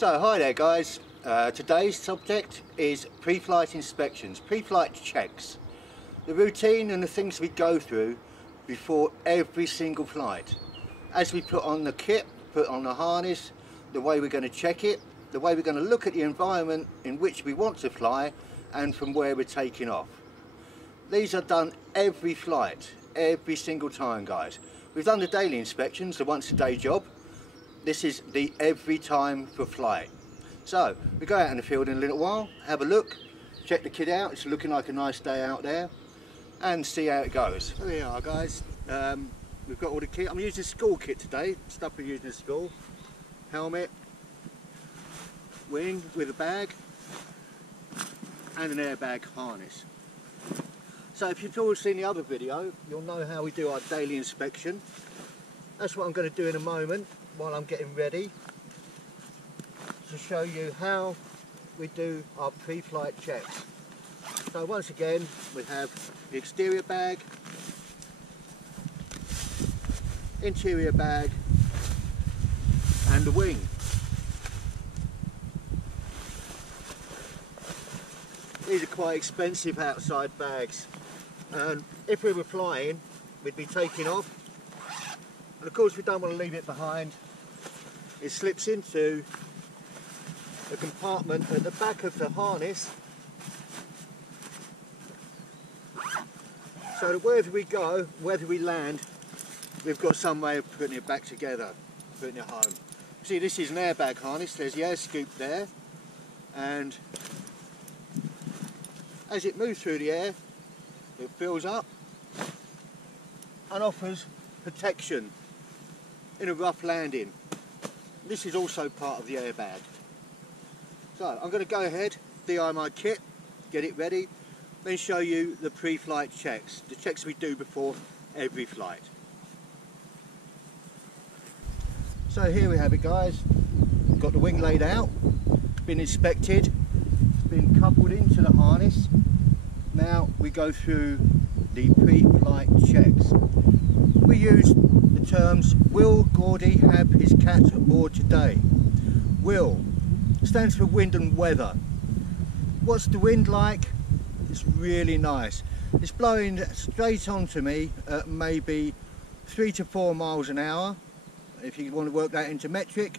So hi there guys, today's subject is pre-flight inspections, pre-flight checks. The routine and the things we go through before every single flight. As we put on the kit, put on the harness, the way we're going to check it, the way we're going to look at the environment in which we want to fly and from where we're taking off. These are done every flight, every single time guys. We've done the daily inspections, the once a day job. This is the every time for flight. So we go out in the field in a little while, have a look, check the kit out. It's looking like a nice day out there, and see how it goes. Here we are guys. We've got all the kit. I'm using school kit today, stuff we're using at school. Helmet, wing with a bag, and an airbag harness. So if you've all seen the other video, you'll know how we do our daily inspection. That's what I'm going to do in a moment while I'm getting ready to show you how we do our pre-flight checks. So once again, we have the exterior bag, interior bag, and the wing. These are quite expensive outside bags, and if we were flying, we'd be taking off, and of course we don't want to leave it behind. It slips into the compartment at the back of the harness, so that wherever we go, whether we land, we've got some way of putting it back together, putting it home. See, this is an airbag harness. There's the air scoop there, and as it moves through the air, it fills up and offers protection in a rough landing. This is also part of the airbag. So I'm going to go ahead, DI my kit, get it ready, then show you the pre-flight checks, the checks we do before every flight. So here we have it guys, got the wing laid out, been inspected, been coupled into the harness. Now we go through the pre-flight checks. We use the terms, will Gordie have his cat aboard today? Will stands for wind and weather. What's the wind like? It's really nice. It's blowing straight onto me at maybe 3 to 4 miles an hour. If you want to work that into metric,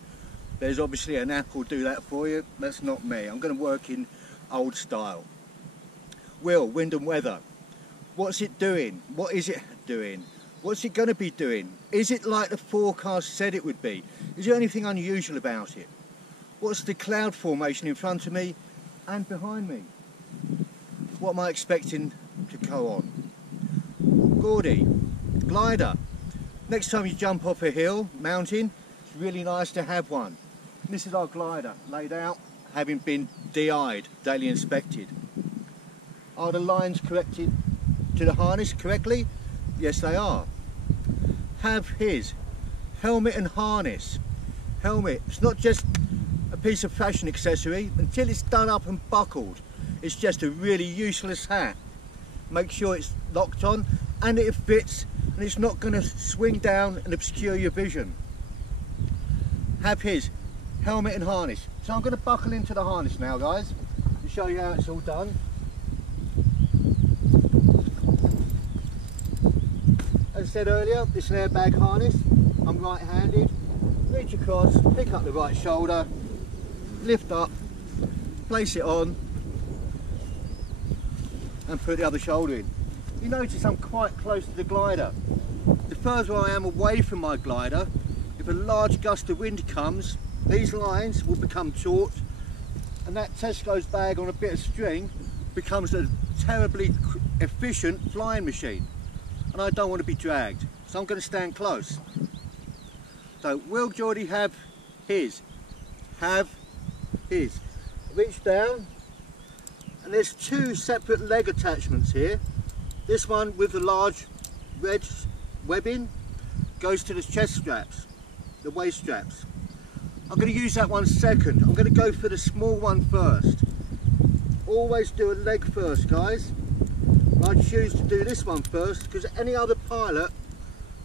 there's obviously an app will do that for you. That's not me. I'm going to work in old style. Will, wind and weather. What's it doing? What is it doing? What's it going to be doing? Is it like the forecast said it would be? Is there anything unusual about it? What's the cloud formation in front of me and behind me? What am I expecting to go on? Gordie, glider. Next time you jump off a hill, mountain, it's really nice to have one. This is our glider, laid out, having been DI'd, daily inspected. Are the lines corrected to the harness correctly? Yes, they are. Have his helmet and harness. Helmet, it's not just a piece of fashion accessory. Until it's done up and buckled, it's just a really useless hat. Make sure it's locked on and it fits, and it's not going to swing down and obscure your vision. Have his helmet and harness. So I'm going to buckle into the harness now guys, to show you how it's all done. As I said earlier, it's an airbag harness. I'm right-handed. Reach across, pick up the right shoulder, lift up, place it on, and put the other shoulder in. You notice I'm quite close to the glider. The further I am away from my glider, if a large gust of wind comes, these lines will become taut, and that Tesco's bag on a bit of string becomes a terribly efficient flying machine. And I don't want to be dragged, so I'm going to stand close. So will Gordie have his? Have his. Reach down, and there's 2 separate leg attachments here. This one with the large red webbing goes to the chest straps, the waist straps. I'm going to use that one second. I'm going to go for the small one first. Always do a leg first guys. I choose to do this one first because any other pilot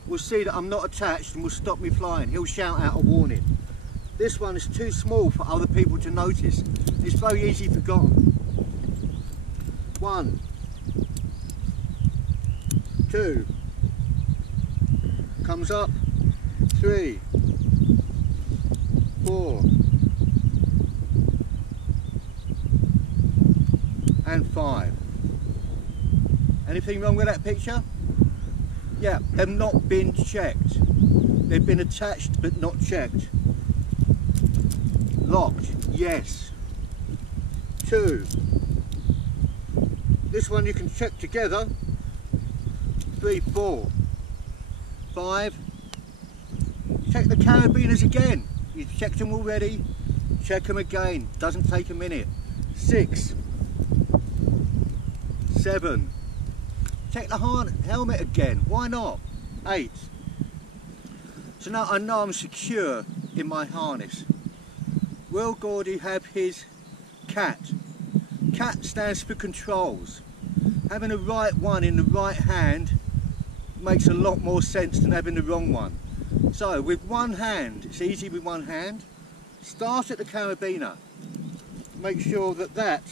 will see that I'm not attached and will stop me flying. He'll shout out a warning. This one is too small for other people to notice. It's very easy forgotten. 1, 2, comes up, 3, 4, and 5. Anything wrong with that picture? Yeah, they've not been checked. They've been attached but not checked. Locked, yes. 2. This one you can check together. 3, 4, 5. Check the carabiners again. You've checked them already. Check them again. Doesn't take a minute. 6, 7. Check the helmet again. Why not? 8. So now I know I'm secure in my harness. Will Gordie have his CAT? CAT stands for controls. Having the right one in the right hand makes a lot more sense than having the wrong one. So with one hand, it's easy with one hand. Start at the carabiner. Make sure that that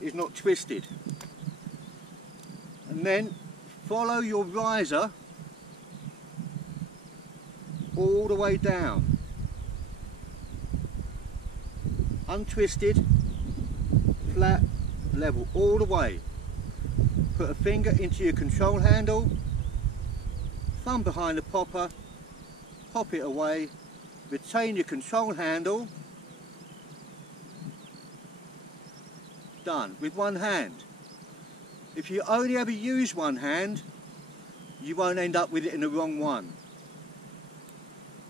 is not twisted. And then follow your riser all the way down. Untwisted, flat, level, all the way. Put a finger into your control handle, thumb behind the popper, pop it away, retain your control handle. Done, with one hand. If you only ever use one hand, you won't end up with it in the wrong one.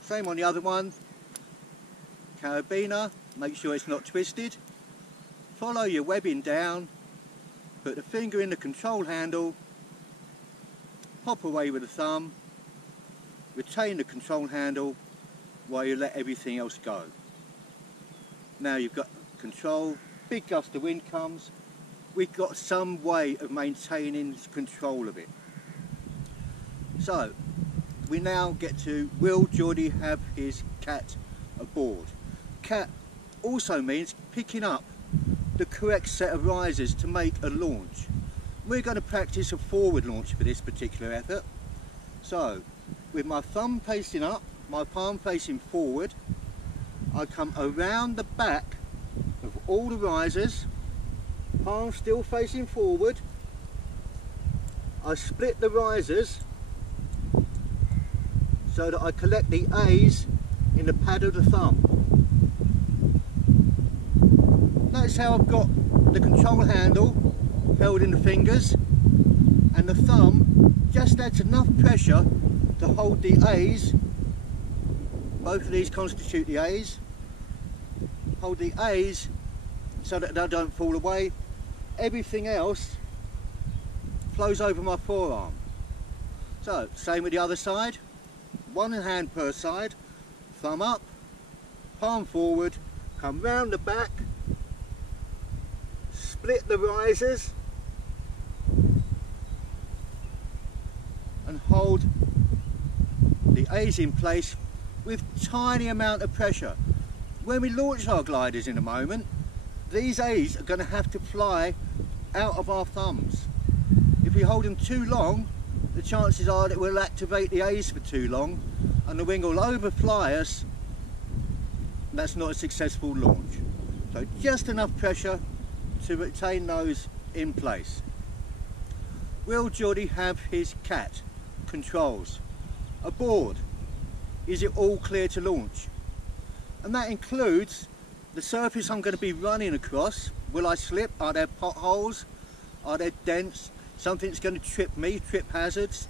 Same on the other one. Carabiner, make sure it's not twisted. Follow your webbing down, put the finger in the control handle, pop away with the thumb, retain the control handle while you let everything else go. Now you've got control, big gust of wind comes, we've got some way of maintaining control of it. So we now get to, will Gordie have his CAT aboard? CAT also means picking up the correct set of risers to make a launch. We're going to practice a forward launch for this particular effort. So with my thumb facing up, my palm facing forward, I come around the back of all the risers, palm still facing forward. I split the risers so that I collect the A's in the pad of the thumb. Notice how I've got the control handle held in the fingers, and the thumb just adds enough pressure to hold the A's. Both of these constitute the A's. Hold the A's so that they don't fall away. Everything else flows over my forearm. So same with the other side. One hand per side. Thumb up, palm forward, come round the back, split the risers and hold the A's in place with tiny amount of pressure. When we launch our gliders in a moment, these A's are going to have to fly out of our thumbs. If we hold them too long, the chances are that we'll activate the A's for too long and the wing will overfly us. That's not a successful launch. So just enough pressure to retain those in place. Will Gordie have his CAT controls aboard? Is it all clear to launch? And that includes the surface I'm going to be running across. Will I slip? Are there potholes? Are there dents? Something's going to trip me, trip hazards?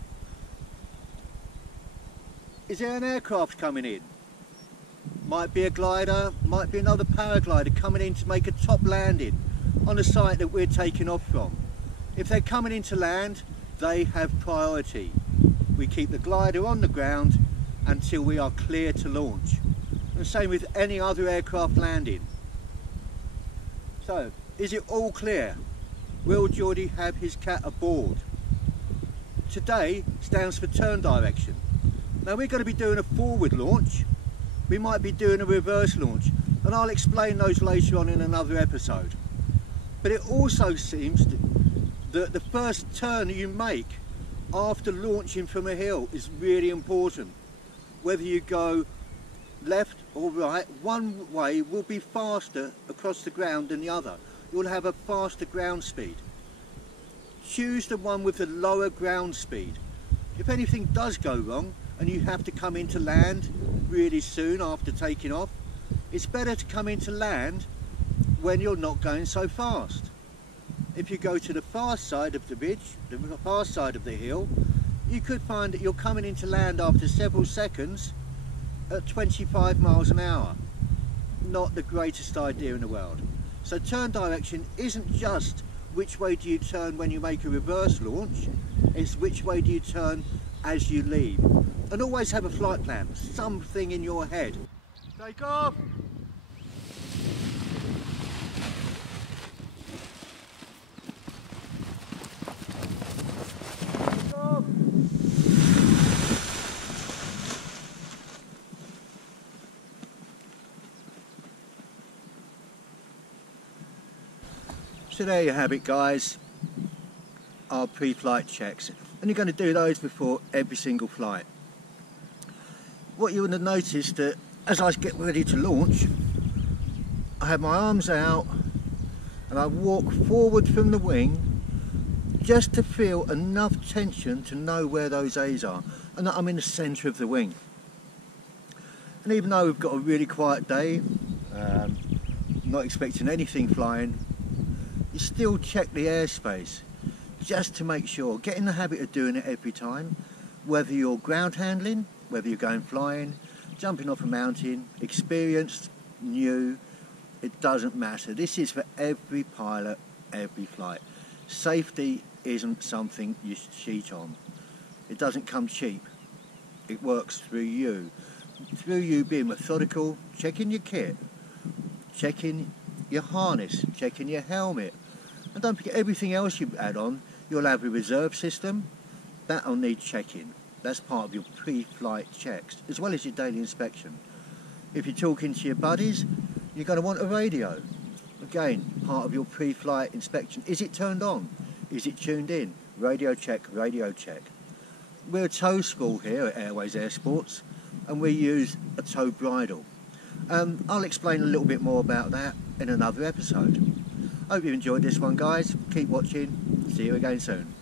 Is there an aircraft coming in? Might be a glider, might be another paraglider coming in to make a top landing on the site that we're taking off from. If they're coming in to land, they have priority. We keep the glider on the ground until we are clear to launch. And same with any other aircraft landing. So, is it all clear? Will Gordie have his CAT aboard? Today stands for turn direction. Now we're going to be doing a forward launch, we might be doing a reverse launch, and I'll explain those later on in another episode. But it also seems that the first turn you make after launching from a hill is really important. Whether you go left or right, one way will be faster across the ground than the other. You'll have a faster ground speed. Choose the one with the lower ground speed. If anything does go wrong and you have to come into land really soon after taking off, it's better to come into land when you're not going so fast. If you go to the far side of the ridge, the far side of the hill, you could find that you're coming into land after several seconds at 25 miles an hour. Not the greatest idea in the world. So turn direction isn't just which way do you turn when you make a reverse launch, it's which way do you turn as you leave. And always have a flight plan, something in your head. Take off! Take off! So there you have it, guys, our pre-flight checks, and you're going to do those before every single flight. What you would have noticed that as I get ready to launch, I have my arms out and I walk forward from the wing just to feel enough tension to know where those A's are and that I'm in the centre of the wing. And even though we've got a really quiet day, not expecting anything flying, you still check the airspace just to make sure. Get in the habit of doing it every time, whether you're ground handling, whether you're going flying, jumping off a mountain, experienced, new, it doesn't matter. This is for every pilot, every flight. Safety isn't something you cheat on. It doesn't come cheap. It works through you being methodical, checking your kit, checking your harness, checking your helmet. And don't forget everything else you add on. You'll have a reserve system, that'll need checking. That's part of your pre-flight checks, as well as your daily inspection. If you're talking to your buddies, you're going to want a radio. Again, part of your pre-flight inspection. Is it turned on? Is it tuned in? Radio check, radio check. We're a tow school here at Airways Airsports, and we use a tow bridle. I'll explain a little bit more about that in another episode. Hope you've enjoyed this one, guys. Keep watching. See you again soon.